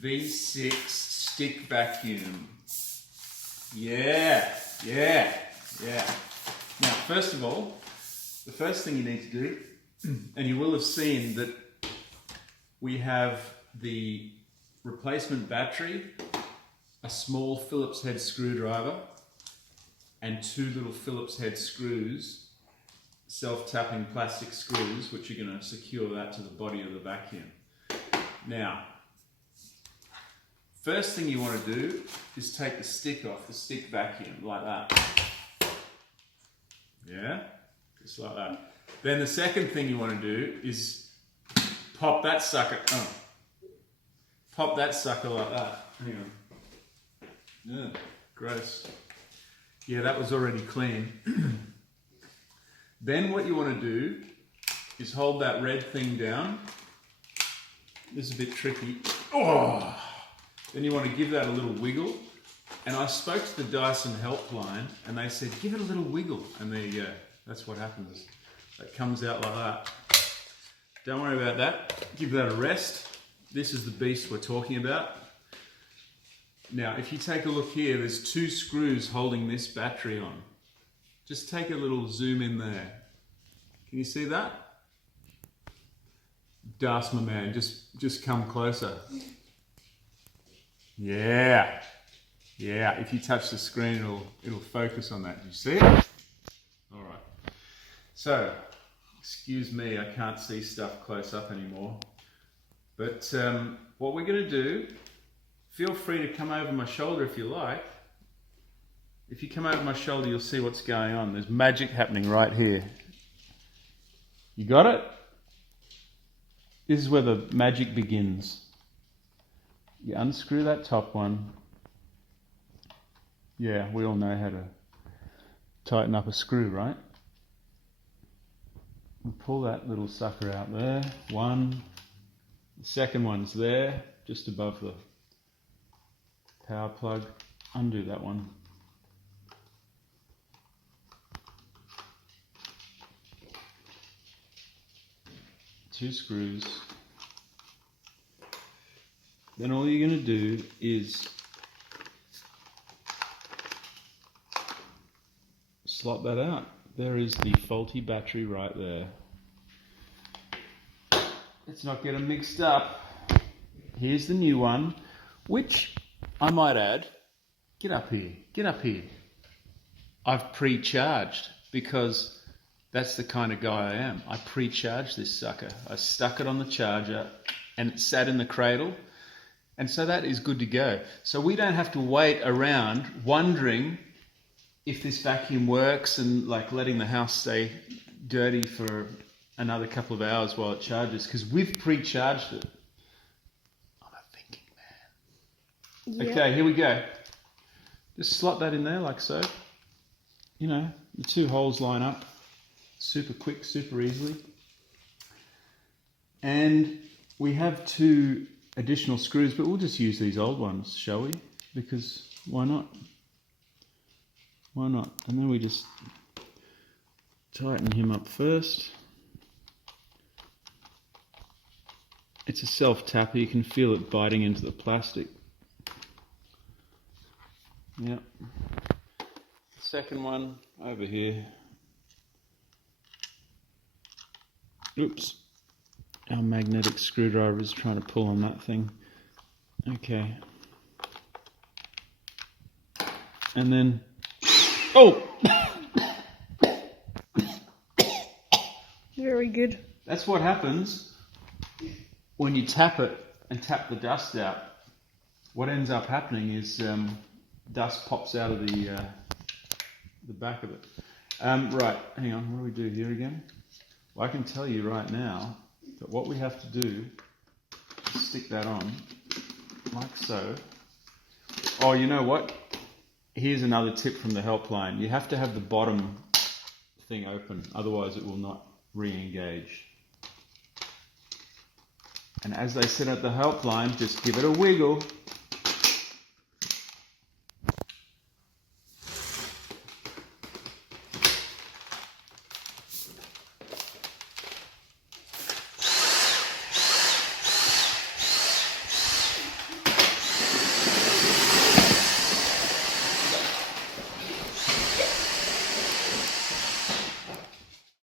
V6 stick vacuum. Yeah. Now, first of all, the first thing you need to do, and you will have seen that we have the replacement battery, a small Phillips head screwdriver, and two little Phillips head screws, self-tapping plastic screws, which are going to secure that to the body of the vacuum. Now, first thing you want to do is take the stick off the stick vacuum, like that. Yeah, just like that. Then the second thing you want to do is pop that sucker, pop that sucker like that. Hang on. Yeah, gross. Yeah, that was already clean. Then what you want to do is hold that red thing down. This is a bit tricky. Oh! Then you want to give that a little wiggle. And I spoke to the Dyson helpline and they said, give it a little wiggle. And there you go. That's what happens. That comes out like that. Don't worry about that. Give that a rest. This is the beast we're talking about. Now, if you take a look here, there's two screws holding this battery on. Just take a little zoom in there. Can you see that? Das, my man, just come closer. Yeah. Yeah, if you touch the screen, it'll focus on that. Do you see it? All right. So, excuse me, I can't see stuff close up anymore. But what we're going to do, feel free to come over my shoulder if you like. If you come over my shoulder, you'll see what's going on. There's magic happening right here. You got it? This is where the magic begins. You unscrew that top one. Yeah, we all know how to tighten up a screw, right? And pull that little sucker out there. One. The second one's there, just above the power plug. Undo that one. Two screws. Then all you're going to do is slot that out. There is the faulty battery right there. Let's not get them mixed up. Here's the new one, which I might add, get up here. I've pre-charged because that's the kind of guy I am. I pre-charged this sucker. I stuck it on the charger and it sat in the cradle. And so that is good to go. So we don't have to wait around wondering if this vacuum works and like letting the house stay dirty for another couple of hours while it charges, because we've pre-charged it. I'm a thinking man. Yep. Okay, here we go. Just slot that in there like so. You know, the two holes line up. Super quick, super easily. And we have two additional screws, but we'll just use these old ones, shall we? Because why not? Why not? And then we just tighten him up first. It's a self-tapper, you can feel it biting into the plastic. Yep. Second one over here. Oops. Our magnetic screwdriver is trying to pull on that thing. Okay. And then, oh! Very good. That's what happens when you tap it and tap the dust out. What ends up happening is dust pops out of the back of it. Right, hang on, what do we do here again? Well, I can tell you right now that what we have to do is stick that on, like so. Oh, you know what? Here's another tip from the helpline. You have to have the bottom thing open, otherwise it will not re-engage. And as they said at the helpline, just give it a wiggle.